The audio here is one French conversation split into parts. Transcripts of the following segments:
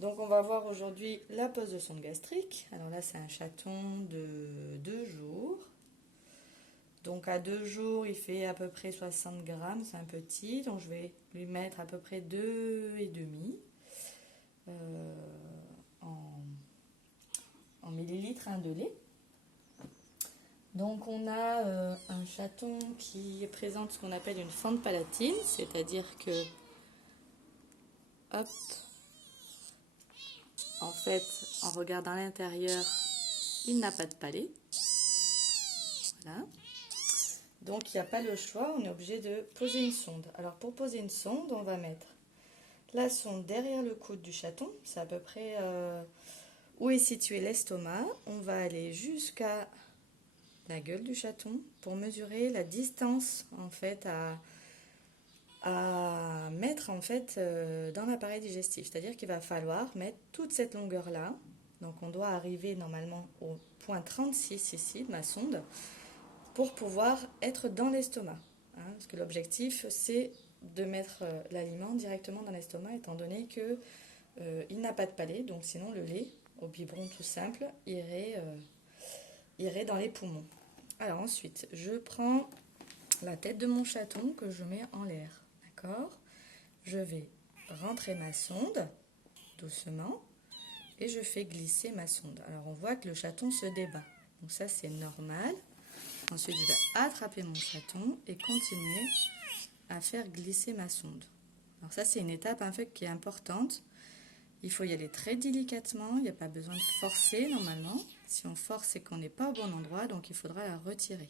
Donc on va voir aujourd'hui la pose de sonde gastrique. Alors là c'est un chaton de 2 jours. Donc à 2 jours il fait à peu près 60 grammes, c'est un petit. Donc je vais lui mettre à peu près 2,5 en, en millilitres de lait. Donc on a un chaton qui présente ce qu'on appelle une fente palatine, c'est-à-dire que, hop, en fait, en regardant l'intérieur, il n'a pas de palais. Voilà. Donc il n'y a pas le choix, on est obligé de poser une sonde. Alors pour poser une sonde, on va mettre la sonde derrière le coude du chaton, c'est à peu près où est situé l'estomac. On va aller jusqu'à la gueule du chaton pour mesurer la distance en fait à mettre en fait dans l'appareil digestif. C'est-à-dire qu'il va falloir mettre toute cette longueur-là. Donc on doit arriver normalement au point 36 ici de ma sonde pour pouvoir être dans l'estomac. Hein, parce que l'objectif c'est de mettre l'aliment directement dans l'estomac étant donné que il n'a pas de palais, donc sinon le lait au biberon tout simple irait dans les poumons. Alors ensuite, je prends la tête de mon chaton que je mets en l'air. D'accord ? Je vais rentrer ma sonde doucement et je fais glisser ma sonde. Alors on voit que le chaton se débat. Donc ça c'est normal. Ensuite je vais attraper mon chaton et continuer à faire glisser ma sonde. Alors ça c'est une étape en fait qui est importante. Il faut y aller très délicatement, il n'y a pas besoin de forcer normalement. Si on force, c'est qu'on n'est pas au bon endroit, donc il faudra la retirer.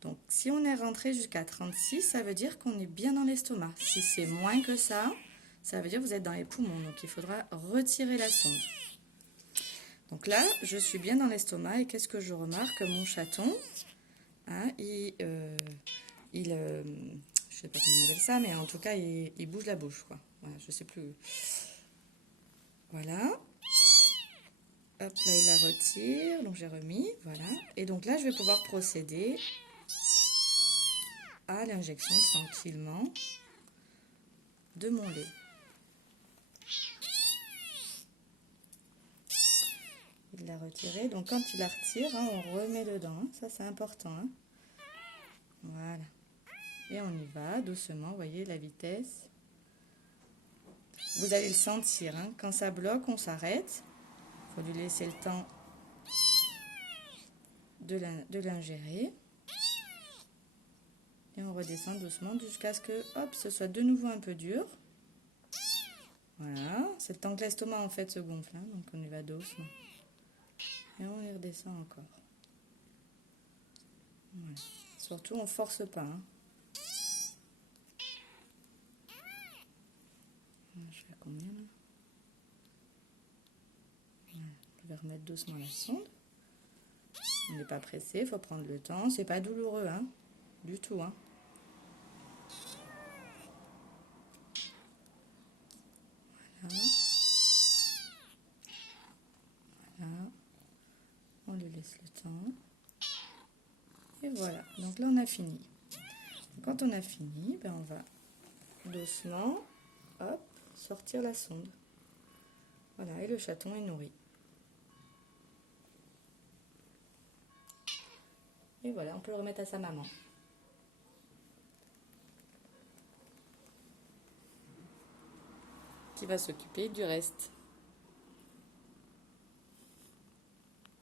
Donc si on est rentré jusqu'à 36, ça veut dire qu'on est bien dans l'estomac. Si c'est moins que ça, ça veut dire que vous êtes dans les poumons, donc il faudra retirer la sonde. Donc là, je suis bien dans l'estomac et qu'est-ce que je remarque? Mon chaton, hein, je ne sais pas comment on appelle ça, mais en tout cas, il bouge la bouche, quoi. Voilà, je sais plus. Voilà. Hop, là, il la retire. Donc, j'ai remis. Voilà. Et donc là, je vais pouvoir procéder à l'injection tranquillement de mon lait. Il l'a retiré. Donc, quand il la retire, hein, on remet dedans. Hein. Ça, c'est important. Hein. Voilà. Et on y va doucement. Vous voyez la vitesse. Vous allez le sentir. Hein. Quand ça bloque, on s'arrête. Il faut lui laisser le temps de l'ingérer. Et on redescend doucement jusqu'à ce que hop, ce soit de nouveau un peu dur. Voilà, c'est le temps que l'estomac en fait se gonfle. Hein, donc on y va doucement. Et on y redescend encore. Voilà. Surtout, on ne force pas. Hein. Je fais combien là? Voilà. Je vais remettre doucement la sonde. On n'est pas pressé, il faut prendre le temps. C'est pas douloureux, hein, du tout. Hein. Voilà. Voilà. On lui laisse le temps. Et voilà. Donc là, on a fini. Quand on a fini, ben on va doucement, hop, sortir la sonde. Voilà, et le chaton est nourri. Et voilà, on peut le remettre à sa maman. Qui va s'occuper du reste.